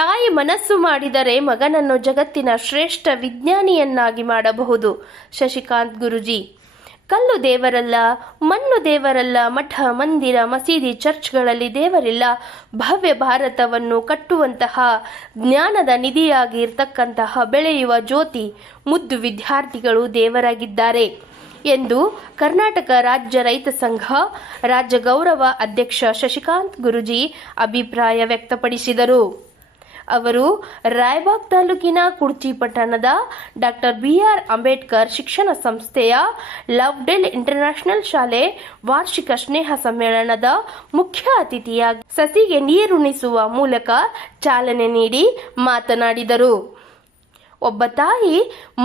ತಾಯಿ ಮನಸ್ಸು ಮಾಡಿದರೆ ಮಗನನ್ನು ಜಗತ್ತಿನ ಶ್ರೇಷ್ಠ ವಿಜ್ಞಾನಿಯನ್ನಾಗಿ ಮಾಡಬಹುದು. ಶಶಿಕಾಂತ್ ಗುರೂಜಿ. ಕಲ್ಲು ದೇವರಲ್ಲ, ಮಣ್ಣು ದೇವರಲ್ಲ, ಮಠ ಮಂದಿರ ಮಸೀದಿ ಚರ್ಚ್ಗಳಲ್ಲಿ ದೇವರಿಲ್ಲ. ಭವ್ಯ ಭಾರತವನ್ನು ಕಟ್ಟುವಂತಹ ಜ್ಞಾನದ ನಿಧಿಯಾಗಿ ಇರ್ತಕ್ಕಂತಹ ಬೆಳೆಯುವ ಜ್ಯೋತಿ ಮುದ್ದು ವಿದ್ಯಾರ್ಥಿಗಳು ದೇವರಾಗಿದ್ದಾರೆ ಎಂದು ಕರ್ನಾಟಕ ರಾಜ್ಯ ರೈತ ಸಂಘ ರಾಜ್ಯ ಗೌರವ ಅಧ್ಯಕ್ಷ ಶಶಿಕಾಂತ್ ಗುರೂಜಿ ಅಭಿಪ್ರಾಯ ವ್ಯಕ್ತಪಡಿಸಿದರು. ಅವರು ರಾಯಬಾಗ್ ತಾಲೂಕಿನ ಕುಡ್ಚಿ ಪಟ್ಟಣದ ಡಾಕ್ಟರ್ ಬಿ.ಆರ್. ಅಂಬೇಡ್ಕರ್ ಶಿಕ್ಷಣ ಸಂಸ್ಥೆಯ ಲವ್ಡೆಲ್ ಇಂಟರ್ನ್ಯಾಷನಲ್ ಶಾಲೆ ವಾರ್ಷಿಕ ಸ್ನೇಹ ಸಮ್ಮೇಳನದ ಮುಖ್ಯ ಅತಿಥಿಯಾಗಿ ಸಸಿಗೆ ನೀರುಣಿಸುವ ಮೂಲಕ ಚಾಲನೆ ನೀಡಿ ಮಾತನಾಡಿದರು. ಒಬ್ಬ ತಾಯಿ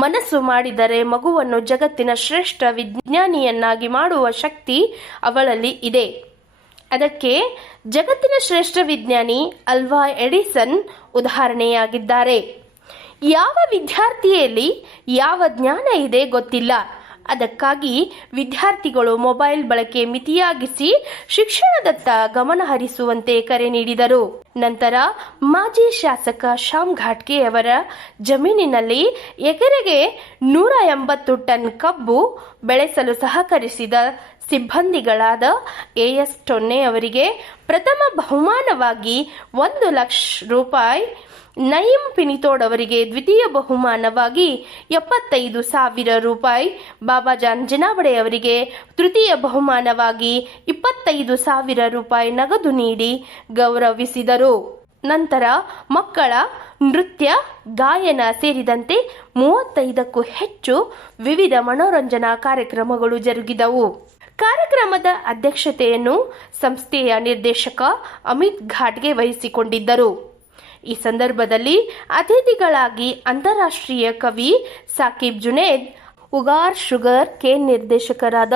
ಮನಸ್ಸು ಮಾಡಿದರೆ ಮಗುವನ್ನು ಜಗತ್ತಿನ ಶ್ರೇಷ್ಠ ವಿಜ್ಞಾನಿಯನ್ನಾಗಿ ಮಾಡುವ ಶಕ್ತಿ ಅವಳಲ್ಲಿ ಇದೆ. ಅದಕ್ಕೆ ಜಗತ್ತಿನ ಶ್ರೇಷ್ಠ ವಿಜ್ಞಾನಿ ಆಲ್ವಾ ಎಡಿಸನ್ ಉದಾಹರಣೆಯಾಗಿದ್ದಾರೆ. ಯಾವ ವಿದ್ಯಾರ್ಥಿಯಲ್ಲಿ ಯಾವ ಜ್ಞಾನ ಇದೆ ಗೊತ್ತಿಲ್ಲ. ಅದಕ್ಕಾಗಿ ವಿದ್ಯಾರ್ಥಿಗಳು ಮೊಬೈಲ್ ಬಳಕೆ ಮಿತಿಯಾಗಿಸಿ ಶಿಕ್ಷಣದತ್ತ ಗಮನ ಹರಿಸುವಂತೆ ಕರೆ ನೀಡಿದರು. ನಂತರ ಮಾಜಿ ಶಾಸಕ ಶ್ಯಾಮ್ ಘಾಟ್ಗೆ ಅವರ ಜಮೀನಿನಲ್ಲಿ ಎಕರೆಗೆ 180 ಟನ್ ಕಬ್ಬು ಬೆಳೆಸಲು ಸಹಕರಿಸಿದ ಸಿಬ್ಬಂದಿಗಳಾದ ಎಎಸ್ ಟೊನ್ನೆ ಅವರಿಗೆ ಪ್ರಥಮ ಬಹುಮಾನವಾಗಿ 1 ಲಕ್ಷ ರೂಪಾಯಿ, ನಯೀಂ ಪಿನಿತೋಡ್ ಅವರಿಗೆ ದ್ವಿತೀಯ ಬಹುಮಾನವಾಗಿ 75,000 ರೂಪಾಯಿ, ಬಾಬಾಜಾನ್ ಜನಾವಡೆ ಅವರಿಗೆ ತೃತೀಯ ಬಹುಮಾನವಾಗಿ 25,000 ರೂಪಾಯಿ ನಗದು ನೀಡಿ ಗೌರವಿಸಿದರು. ನಂತರ ಮಕ್ಕಳ ನೃತ್ಯ, ಗಾಯನ ಸೇರಿದಂತೆ 35ಕ್ಕೂ ಹೆಚ್ಚು ವಿವಿಧ ಮನೋರಂಜನಾ ಕಾರ್ಯಕ್ರಮಗಳು ಜರುಗಿದವು. ಕಾರ್ಯಕ್ರಮದ ಅಧ್ಯಕ್ಷತೆಯನ್ನು ಸಂಸ್ಥೆಯ ನಿರ್ದೇಶಕ ಅಮಿತ್ ಘಾಟ್ಗೆ ವಹಿಸಿಕೊಂಡಿದ್ದರು. ಈ ಸಂದರ್ಭದಲ್ಲಿ ಅತಿಥಿಗಳಾಗಿ ಅಂತಾರಾಷ್ಟ್ರೀಯ ಕವಿ ಸಾಕಿಬ್ ಜುನೇದ್, ಉಗಾರ್ ಶುಗರ್ ಕೇನ್ ನಿರ್ದೇಶಕರಾದ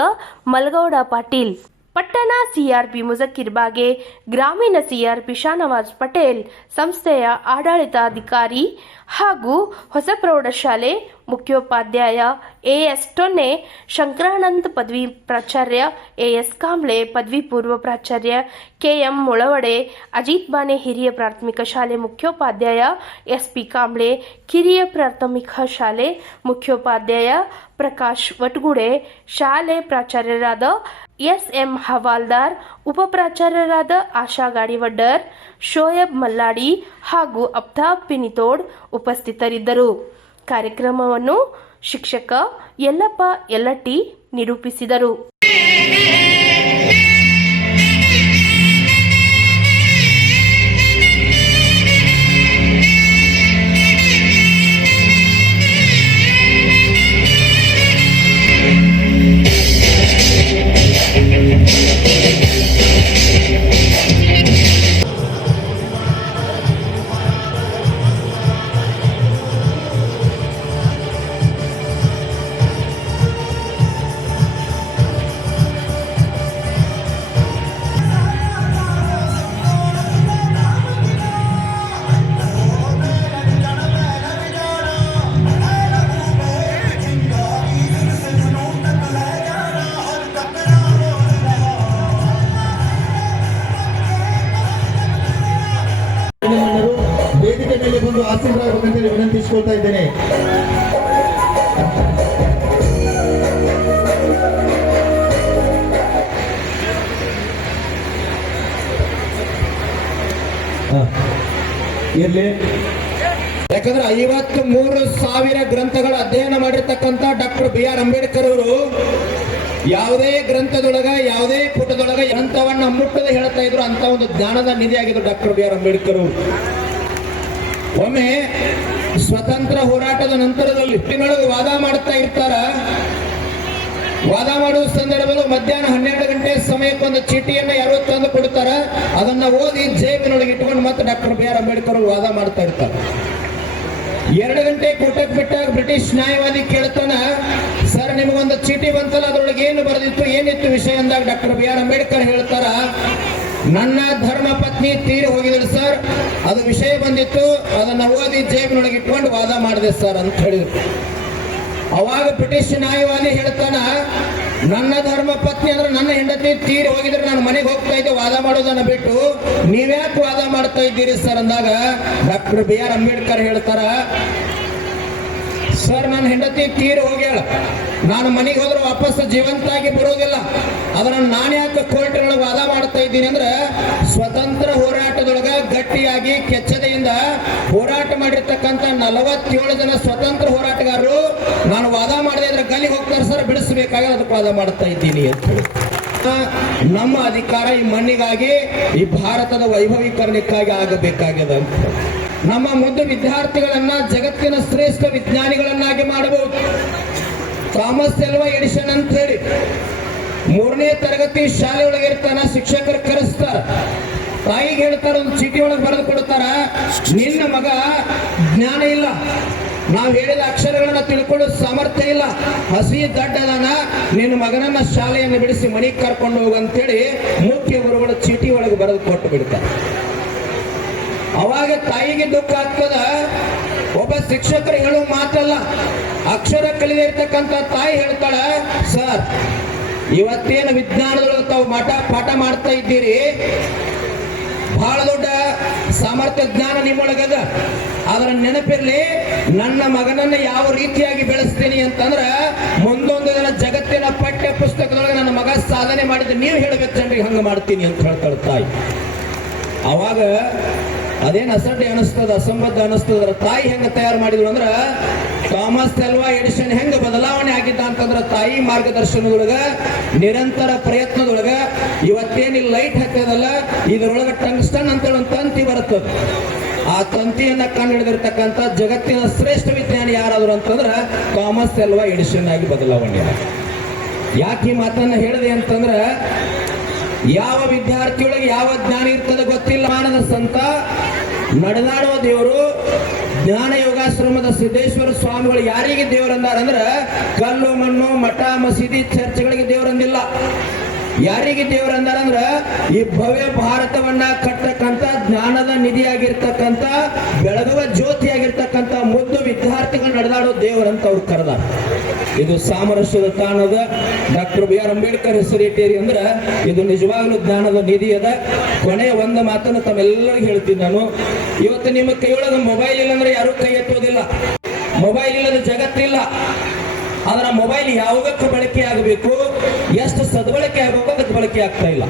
ಮಲ್ಗೌಡ ಪಾಟೀಲ್, ಪಟ್ಟಣ ಸಿಆರ್ಪಿ ಮುಜಕ್ಕಿರ್ ಬಾಗೆ, ಗ್ರಾಮೀಣ ಸಿಆರ್ಪಿ ಶಾನವಾಜ್ ಪಟೇಲ್, ಸಂಸ್ಥೆಯ ಆಡಳಿತಾಧಿಕಾರಿ ಹಾಗೂ ಹೊಸ ಪ್ರೌಢಶಾಲೆ ಮುಖ್ಯೋಪಾಧ್ಯಾಯ ಎಎಸ್ ಟೊನ್ನೆ, ಶಂಕರಾನಂದ್ ಪದವಿ ಪ್ರಾಚಾರ್ಯ ಎಎಸ್ ಕಾಂಬ್ಳೆ, ಪದವಿ ಪೂರ್ವ ಪ್ರಾಚಾರ್ಯ ಕೆಎಂ ಮುಳವಡೆ, ಅಜಿತ್ ಬಾನೆ ಹಿರಿಯ ಪ್ರಾಥಮಿಕ ಶಾಲೆ ಮುಖ್ಯೋಪಾಧ್ಯಾಯ ಎಸ್ಪಿ ಕಾಂಬ್ಳೆ, ಕಿರಿಯ ಪ್ರಾಥಮಿಕ ಶಾಲೆ ಮುಖ್ಯೋಪಾಧ್ಯಾಯ ಪ್ರಕಾಶ್ ವಟಗುಡೆ, ಶಾಲೆ ಪ್ರಾಚಾರ್ಯರಾದ ಎಸ್ಎಂ ಹವಾಲ್ದಾರ್, ಉಪಪ್ರಾಚಾರ್ಯರಾದ ಆಶಾ ಗಾಡಿವಡ್ಡರ್, ಶೋಯಬ್ ಮಲ್ಲಾಡಿ ಹಾಗೂ ಅಬ್ತಾಬ್ ಪಿನಿತೋಡ್ ಉಪಸ್ಥಿತರಿದ್ದರು. ಕಾರ್ಯಕ್ರಮವನ್ನು ಶಿಕ್ಷಕ ಯಲ್ಲಪ್ಪ ಯಲ್ಲಟ್ಟಿ ನಿರೂಪಿಸಿದರು. ವೇದಿಕೆ ಮೇಲೆ ಬಂದು ಆಸೀನರಾಗಬೇಕೆಂದು ವಿನಂತಿಸಿಕೊಳ್ತಾ ಇದ್ದೇನೆ. ಇರ್ಲಿ, ಯಾಕಂದ್ರೆ 53,000 ಗ್ರಂಥಗಳ ಅಧ್ಯಯನ ಮಾಡಿರ್ತಕ್ಕಂಥ ಡಾಕ್ಟರ್ ಬಿ.ಆರ್. ಅಂಬೇಡ್ಕರ್ ಅವರು ಯಾವುದೇ ಗ್ರಂಥದೊಳಗ ಯಾವುದೇ ಪುಟದೊಳಗ ಗ್ರಂಥವನ್ನ ಮುಟ್ಟದೆ ಹೇಳ್ತಾ ಇದ್ರು. ಅಂತ ಒಂದು ಜ್ಞಾನದ ನಿಧಿ ಆಗಿದ್ರು ಡಾಕ್ಟರ್ ಬಿ.ಆರ್. ಅಂಬೇಡ್ಕರ್ ಅವರು. ಒಮ್ಮೆ ಸ್ವತಂತ್ರ ಹೋರಾಟದ ನಂತರದಲ್ಲಿ ವಾದ ಮಾಡ್ತಾ ಇರ್ತಾರ. ವಾದ ಮಾಡುವ ಸಂದರ್ಭದಲ್ಲಿ ಮಧ್ಯಾಹ್ನ 12 ಗಂಟೆ ಸಮಯಕ್ಕೆ ಒಂದು ಚೀಟಿಯನ್ನ ಯಾರೋ ತಂದು ಕೊಡ್ತಾರ. ಅದನ್ನ ಓದಿ ಜೇಬಿನೊಳಗೆ ಇಟ್ಕೊಂಡು ಮತ್ತೆ ಡಾಕ್ಟರ್ ಬಿ.ಆರ್. ಅಂಬೇಡ್ಕರ್ ವಾದ ಮಾಡ್ತಾ ಇರ್ತಾರೆ. 2 ಗಂಟೆ ಕೂಟಕ್ಕೆ ಬಿಟ್ಟಾಗ ಬ್ರಿಟಿಷ್ ನ್ಯಾಯವಾದಿ ಕೇಳ್ತಾನ, ಸರ್ ನಿಮಗೊಂದು ಚೀಟಿ ಬಂತಲ್ಲ, ಅದ್ರೊಳಗೆ ಏನು ಬರೆದಿತ್ತು, ಏನಿತ್ತು ವಿಷಯ ಅಂದಾಗ ಡಾಕ್ಟರ್ ಬಿ.ಆರ್. ಅಂಬೇಡ್ಕರ್ ಹೇಳ್ತಾರ, ನನ್ನ ಧರ್ಮ ಪತ್ನಿ ತೀರಿ ಹೋಗಿದ್ರು ಸರ್, ಅದು ವಿಷಯ ಬಂದಿತ್ತು, ಅದನ್ನ ಓದಿ ಜೇಬಿನೊಳಗೆ ಇಟ್ಕೊಂಡು ವಾದ ಮಾಡಿದೆ ಸರ್ ಅಂತ ಹೇಳಿದ್ರು. ಅವಾಗ ಬ್ರಿಟಿಷ್ ನ್ಯಾಯವಾದಿ ಹೇಳ್ತಾನ, ನನ್ನ ಧರ್ಮ ಪತ್ನಿ ಅಂದ್ರೆ ನನ್ನ ಹೆಂಡತಿ ತೀರಿ ಹೋಗಿದ್ರೆ ನಾನು ಮನೆಗೆ ಹೋಗ್ತಾ ಇದ್ದೆ ವಾದ ಮಾಡೋದನ್ನ ಬಿಟ್ಟು ನೀವ್ಯಾಕೆ ವಾದ ಮಾಡ್ತಾ ಇದ್ದೀರಿ ಸರ್ ಅಂದಾಗ ಡಾಕ್ಟರ್ BR ಅಂಬೇಡ್ಕರ್ ಹೇಳ್ತಾರ, ಸರ್ ನನ್ನ ಹೆಂಡತಿ ತೀರಿ ಹೋಗ್ಯಾಳ, ನಾನು ಮನೆಗೆ ಹೋದ್ರೆ ವಾಪಸ್ ಜೀವಂತಾಗಿ ಬರೋದಿಲ್ಲ, ಅದನ್ನ ನಾನು ಯಾಕೆ ಕೋರ್ಟ್ಗಳ ವಾದ ಮಾಡ್ತಾ ಇದ್ದೀನಿ ಅಂದ್ರೆ ಸ್ವತಂತ್ರ ಹೋರಾಟದೊಳಗ ಗಟ್ಟಿಯಾಗಿ ಕೆಚ್ಚದೆಯಿಂದ ಹೋರಾಟ ಮಾಡಿರ್ತಕ್ಕಂಥ 47 ಜನ ಸ್ವತಂತ್ರ ಹೋರಾಟಗಾರರು ನಾನು ವಾದ ಮಾಡದೆ ಇದ್ರೆ ಗಲ್ಲಿಗೆ ಹೋಗ್ತಾರೆ ಸರ್, ಬಿಡಿಸಬೇಕಾಗಿ ಅದಕ್ಕೆ ವಾದ ಮಾಡ್ತಾ ಇದ್ದೀನಿ ಅಂತ ಹೇಳಿ. ನಮ್ಮ ಅಧಿಕಾರ ಈ ಮಣ್ಣಿಗಾಗಿ, ಈ ಭಾರತದ ವೈಭವೀಕರಣಕ್ಕಾಗಿ ಆಗಬೇಕಾಗಿದೆ ಅಂತ. ನಮ್ಮ ಮುದ್ದು ವಿದ್ಯಾರ್ಥಿಗಳನ್ನ ಜಗತ್ತಿನ ಶ್ರೇಷ್ಠ ವಿಜ್ಞಾನಿಗಳನ್ನಾಗಿ ಮಾಡಬಹುದು. ಥಾಮಸ್ ಆಲ್ವಾ ಎಡಿಸನ್ ಅಂತ ಹೇಳಿ 3ನೇ ತರಗತಿ ಶಾಲೆ ಒಳಗೆ ಇರ್ತಾನ, ಶಿಕ್ಷಕರು ಕರೆಸ್ತಾರ, ತಾಯಿಗೆ ಹೇಳ್ತಾರ, ಒಂದು ಚೀಟಿ ಒಳಗೆ ಬರೆದು ಕೊಡ್ತಾರ, ನಿನ್ನ ಮಗ ಜ್ಞಾನ ಇಲ್ಲ, ನಾವು ಹೇಳಿದ ಅಕ್ಷರಗಳನ್ನ ತಿಳ್ಕೊಳ್ಳೋ ಸಾಮರ್ಥ್ಯ ಇಲ್ಲ, ಹಸಿ ದಡ್ಡದನ, ನಿನ್ನ ಮಗನನ್ನ ಶಾಲೆಯನ್ನು ಬಿಡಿಸಿ ಮನೆಗೆ ಕರ್ಕೊಂಡು ಹೋಗಂತೇಳಿ ಮುಖ್ಯ ಗುರುಗಳ ಚೀಟಿ ಒಳಗೆ ಬರೆದು ಕೊಟ್ಟು ಬಿಡ್ತಾರೆ. ಅವಾಗ ತಾಯಿಗೆ ದುಃಖ ಆಗ್ತದ. ಒಬ್ಬ ಶಿಕ್ಷಕರು ಹೇಳುವ ಮಾತಲ್ಲ, ಅಕ್ಷರ ಕಲಿದೇ ಇರ್ತಕ್ಕಂಥ ತಾಯಿ ಹೇಳ್ತಾಳ, ಸರ್ ಇವತ್ತೇನು ವಿಜ್ಞಾನದೊಳಗೆ ತಾವು ಪಾಠ ಮಾಡ್ತಾ ಇದ್ದೀರಿ, ಬಹಳ ದೊಡ್ಡ ಸಾಮರ್ಥ್ಯ ಜ್ಞಾನ ನಿಮ್ಮೊಳಗದ, ಅದರ ನೆನಪಿರ್ಲಿ, ನನ್ನ ಮಗನನ್ನ ಯಾವ ರೀತಿಯಾಗಿ ಬೆಳೆಸ್ತೀನಿ ಅಂತಂದ್ರ ಮುಂದೊಂದು ದಿನ ಜಗತ್ತಿನ ಪಠ್ಯ ಪುಸ್ತಕದೊಳಗೆ ನನ್ನ ಮಗ ಸಾಧನೆ ಮಾಡಿದ್ರೆ ನೀವು ಹೇಳ್ಬೇಕು ಜನರಿಗೆ ಹಂಗ ಮಾಡ್ತೀನಿ ಅಂತ ಹೇಳ್ತಾಳ ತಾಯಿ. ಅವಾಗ ಅದೇನು ಅಸಡ್ಡೆ ಅನಿಸ್ತದ, ಅಸಂಬದ್ಧ ಅನಿಸ್ತದ. ತಾಯಿ ಹೆಂಗ ತಯಾರು ಮಾಡಿದ್ರು ಅಂದ್ರ ಥಾಮಸ್ ಆಲ್ವಾ ಎಡಿಸನ್ ಹೆಂಗ ಬದಲಾವಣೆ ಆಗಿದ್ದ ಅಂತಂದ್ರ ತಾಯಿ ಮಾರ್ಗದರ್ಶನದೊಳಗ, ನಿರಂತರ ಪ್ರಯತ್ನದೊಳಗ ಇವತ್ತೇನು ಲೈಟ್ ಹಾಕೋದಲ್ಲ, ಇದರೊಳಗ ಟಂಗ್ಸ್ಟನ್ ಅಂತ ಒಂದು ತಂತಿ ಬರುತ್ತದೆ. ಆ ತಂತಿಯನ್ನ ಕಂಡು ಹಿಡಿದಿರ್ತಕ್ಕಂಥ ಜಗತ್ತಿನ ಶ್ರೇಷ್ಠ ವಿಜ್ಞಾನಿ ಯಾರಾದ್ರು ಅಂತಂದ್ರ ಥಾಮಸ್ ಆಲ್ವಾ ಎಡಿಸನ್ ಆಗಿ ಬದಲಾವಣೆ. ಯಾಕೆ ಈ ಮಾತನ್ನ ಹೇಳಿದೆ ಅಂತಂದ್ರ ಯಾವ ವಿದ್ಯಾರ್ಥಿಯೊಳಗೆ ಯಾವ ಜ್ಞಾನ ಇರ್ತದೆ ಗೊತ್ತಿಲ್ಲ. ಮಾನದ ಸಂತ ನಡೆದಾಡುವ ದೇವರು ಜ್ಞಾನ ಯೋಗಾಶ್ರಮದ ಸಿದ್ದೇಶ್ವರ ಸ್ವಾಮಿಗಳು ಯಾರಿಗೆ ದೇವರಂದಾರಂದ್ರ ಕಲ್ಲು ಮಣ್ಣು ಮಠ ಮಸೀದಿ ಚರ್ಚ್ಗಳಿಗೆ ದೇವರಂದಿಲ್ಲ. ಯಾರಿಗೆ ದೇವರಂದಾರಂದ್ರ ಈ ಭವ್ಯ ಭಾರತವನ್ನ ಕಟ್ಟತಕ್ಕಂಥ ಜ್ಞಾನದ ನಿಧಿಯಾಗಿರ್ತಕ್ಕಂಥ ಬೆಳಗುವ ಜ್ಯೋತಿಯಾಗಿರ್ತಕ್ಕಂಥ ಮುದ್ದು ವಿದ್ಯಾರ್ಥಿಗಳು ನಡೆದಾಡೋ ದೇವರಂತ ಅವ್ರು ಕರೆದಾರ. ಇದು ಸಾಮರಸ್ಯದ ತಾಣದ ಡಾಕ್ಟರ್ BR ಅಂಬೇಡ್ಕರ್ ಹೆಸರಿಟ್ಟೇರಿ ಅಂದ್ರೆ ಇದು ನಿಜವಾಗ್ಲೂ ಜ್ಞಾನದ ನಿಧಿ ಅದ. ಕೊನೆಯ ಒಂದು ಮಾತನ್ನು ತಮ್ಮೆಲ್ಲರಿಗೂ ಹೇಳ್ತೀನಿ ನಾನು, ಇವತ್ತು ನಿಮ್ಮ ಕೈಯೊಳಗೆ ಮೊಬೈಲ್ ಇಲ್ಲ ಅಂದ್ರೆ ಯಾರು ಕೈ ಎತ್ತೋದಿಲ್ಲ. ಮೊಬೈಲ್ ಇಲ್ಲದ ಜಗತ್ತಿಲ್ಲ. ಅದರ ಮೊಬೈಲ್ ಯಾವುದಕ್ಕೆ ಬಳಕೆ ಆಗಬೇಕು, ಎಷ್ಟು ಸದ್ಬಳಕೆ ಆಗಬೇಕು ಅದಕ್ಕೆ ಬಳಕೆ ಆಗ್ತಾ ಇಲ್ಲ.